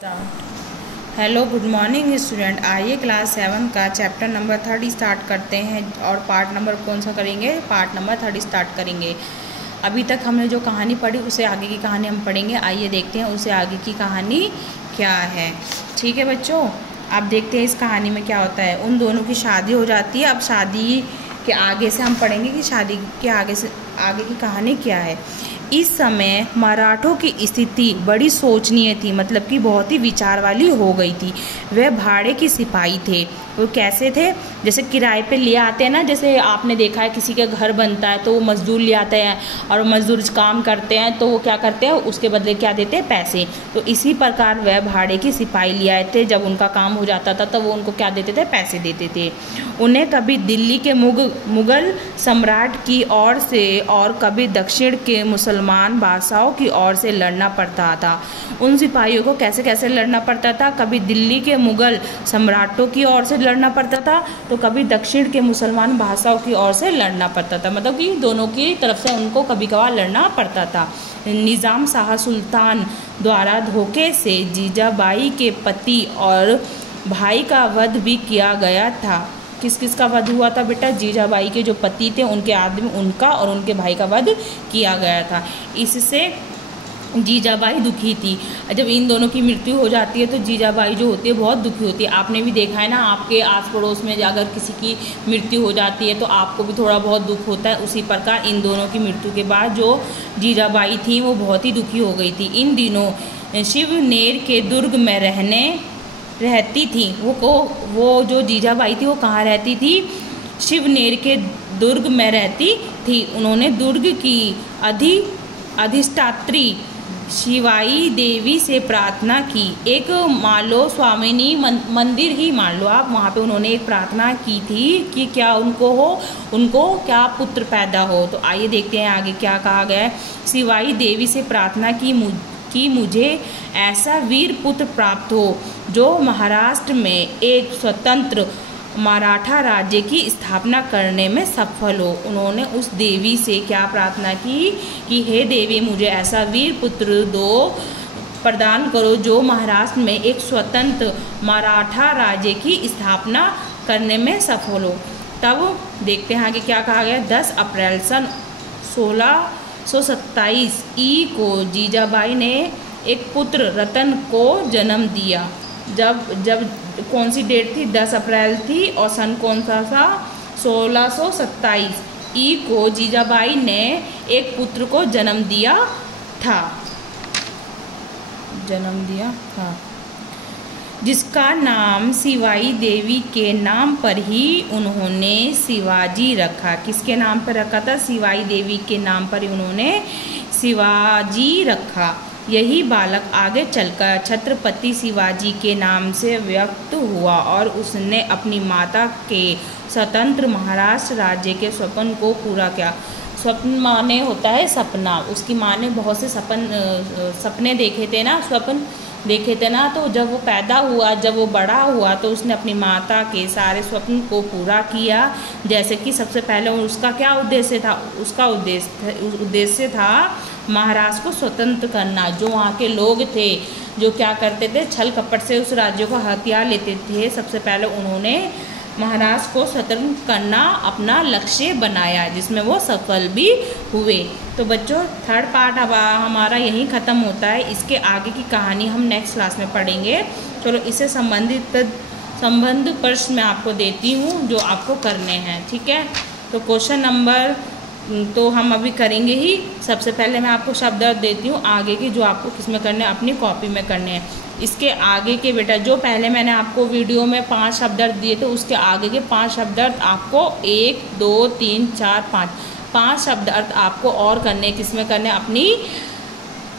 Hello good morning student. आइए class 7 का chapter number 3 start करते हैं। और पार्ट नंबर कौन सा करेंगे? पार्ट नंबर 3 स्टार्ट करेंगे। अभी तक हमने जो कहानी पढ़ी उसे आगे की कहानी हम पढ़ेंगे। आइए देखते हैं उसे आगे की कहानी क्या है। ठीक है बच्चों, आप देखते हैं इस कहानी में क्या होता है। उन दोनों की शादी हो जाती है। अब शादी के आगे से हम पढ़ेंगे कि शादी के आगे की कहानी क्या है। इस समय मराठों की स्थिति बड़ी शोचनीय थी, मतलब कि बहुत ही विचार वाली हो गई थी। वह भाड़े के सिपाही थे। वो कैसे थे? जैसे किराए पे ले आते हैं ना, जैसे आपने देखा है किसी के घर बनता है तो वो मजदूर ले आते हैं और मजदूर काम करते हैं तो वो क्या करते हैं, उसके बदले क्या देते हैं? पैसे। तो इसी प्रकार वह भाड़े के सिपाही ले आए थे। जब उनका काम हो जाता था तो वो उनको क्या देते थे? पैसे देते थे। उन्हें कभी दिल्ली के मुगल सम्राट की ओर से और कभी दक्षिण के मुसलमान बादशाहों की ओर से लड़ना पड़ता था। उन सिपाहियों को कैसे कैसे लड़ना पड़ता था? कभी दिल्ली के मुगल सम्राटों की ओर से लड़ना पड़ता था तो कभी दक्षिण के मुसलमान बादशाहों की ओर से लड़ना पड़ता था। मतलब कि दोनों की तरफ से उनको कभी कभार लड़ना पड़ता था। निज़ाम शाह सुल्तान द्वारा धोखे से जीजाबाई के पति और भाई का वध भी किया गया था। किस किस का वध हुआ था बेटा? जीजाबाई के जो पति थे उनके आदमी, उनका और उनके भाई का वध किया गया था। इससे जीजाबाई दुखी थी। जब इन दोनों की मृत्यु हो जाती है तो जीजाबाई जो होती है बहुत दुखी होती है। आपने भी देखा है ना, आपके आस पड़ोस में अगर किसी की मृत्यु हो जाती है तो आपको भी थोड़ा बहुत दुख होता है। उसी प्रकार इन दोनों की मृत्यु के बाद जो जीजाबाई थी वो बहुत ही दुखी हो गई थी। इन दिनों शिवनेर के दुर्ग में रहती थी। वो जो जीजाबाई थी वो कहाँ रहती थी? शिवनेर के दुर्ग में रहती थी। उन्होंने दुर्ग की अधिष्ठात्री शिवाई देवी से प्रार्थना की। एक मान लो स्वामिनी मंदिर ही मान लो आप, वहाँ पे उन्होंने एक प्रार्थना की थी कि क्या उनको क्या पुत्र पैदा हो। तो आइए देखते हैं आगे क्या कहा गया है। शिवाई देवी से प्रार्थना की मुझे ऐसा वीर पुत्र प्राप्त हो जो महाराष्ट्र में एक स्वतंत्र मराठा राज्य की स्थापना करने में सफल हो। उन्होंने उस देवी से क्या प्रार्थना की कि हे देवी, मुझे ऐसा वीर पुत्र प्रदान करो जो महाराष्ट्र में एक स्वतंत्र मराठा राज्य की स्थापना करने में सफल हो। तब देखते हैं आगे क्या कहा गया। 10 अप्रैल सन 1627 को जीजाबाई ने एक पुत्र रतन को जन्म दिया। जब कौन सी डेट थी? 10 अप्रैल थी और सन कौन सा था? 1627 को जीजाबाई ने एक पुत्र को जन्म दिया था जिसका नाम शिवाई देवी के नाम पर ही उन्होंने शिवाजी रखा। किसके नाम पर रखा था? शिवाई देवी के नाम पर ही उन्होंने शिवाजी रखा। यही बालक आगे चलकर छत्रपति शिवाजी के नाम से व्यक्त हुआ और उसने अपनी माता के स्वतंत्र महाराष्ट्र राज्य के स्वप्न को पूरा किया। स्वप्न माने होता है सपना। उसकी माँ ने बहुत से सपने देखे थे ना, स्वप्न देखे थे ना। तो जब वो पैदा हुआ, जब वो बड़ा हुआ तो उसने अपनी माता के सारे स्वप्न को पूरा किया। जैसे कि सबसे पहले उसका क्या उद्देश्य था? उसका उद्देश्य था महाराष्ट्र को स्वतंत्र करना। जो वहाँ के लोग थे जो क्या करते थे, छल कपट से उस राज्य को हथिया लेते थे। सबसे पहले उन्होंने महाराष्ट्र को स्वतंत्र करना अपना लक्ष्य बनाया, जिसमें वो सफल भी हुए। तो बच्चों, 3rd पार्ट अब हमारा यहीं ख़त्म होता है। इसके आगे की कहानी हम नेक्स्ट क्लास में पढ़ेंगे। चलो, इससे संबंध प्रश्न मैं आपको देती हूँ जो आपको करने हैं। ठीक है, तो क्वेश्चन नंबर तो हम अभी करेंगे ही। सबसे पहले मैं आपको शब्द अर्थ देती हूँ। आगे की जो आपको किसमें करने हैं? अपनी कॉपी में करने हैं। इसके आगे के बेटा जो पहले मैंने आपको वीडियो में 5 शब्द अर्थ दिए थे, उसके आगे के 5 शब्द अर्थ आपको 1 2 3 4 5 शब्द अर्थ आपको और करने, किसमें करने? अपनी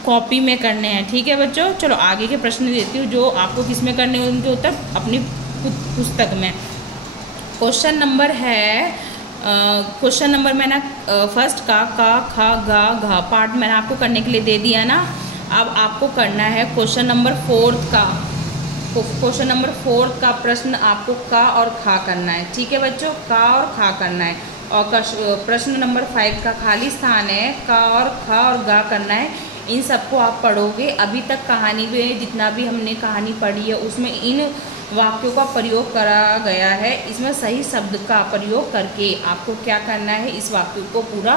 कॉपी में करने हैं। ठीक है बच्चों, चलो आगे के प्रश्न देती हूँ जो आपको किसमें करने हैं, उनके उत्तर अपनी पुस्तक में। क्वेश्चन नंबर है क्वेश्चन नंबर मैंने फर्स्ट का खा गा घा पार्ट मैंने आपको करने के लिए दे दिया ना। अब आपको करना है क्वेश्चन नंबर 4 का। क्वेश्चन नंबर 4 का प्रश्न आपको का और खा करना है। ठीक है बच्चों, का और खा करना है। और प्रश्न नंबर 5 का खाली स्थान है, का और खा और गा करना है। इन सबको आप पढ़ोगे। अभी तक कहानी में जितना भी हमने कहानी पढ़ी है उसमें इन वाक्यों का प्रयोग करा गया है। इसमें सही शब्द का प्रयोग करके आपको क्या करना है, इस वाक्य को पूरा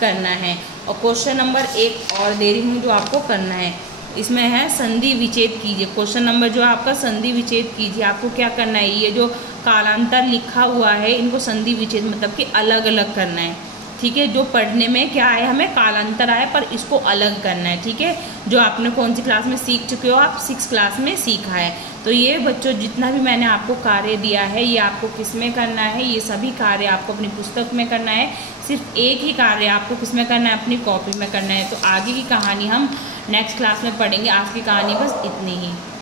करना है। और क्वेश्चन नंबर 1 और दे रही हूँ जो आपको करना है, इसमें है संधि विच्छेद कीजिए। क्वेश्चन नंबर जो आपका संधि विच्छेद कीजिए, आपको क्या करना है, ये जो कालांतर लिखा हुआ है इनको संधि विच्छेद मतलब कि अलग अलग करना है। ठीक है, जो पढ़ने में क्या है, हमें कालांतर आया पर इसको अलग करना है। ठीक है, जो आपने कौन सी क्लास में सीख चुके हो, आप 6 क्लास में सीखा है। तो ये बच्चों जितना भी मैंने आपको कार्य दिया है ये आपको किस में करना है, ये सभी कार्य आपको अपनी पुस्तक में करना है। सिर्फ एक ही कार्य आपको किस में करना है, अपनी कॉपी में करना है। तो आगे की कहानी हम नेक्स्ट क्लास में पढ़ेंगे। आज की कहानी बस इतनी ही।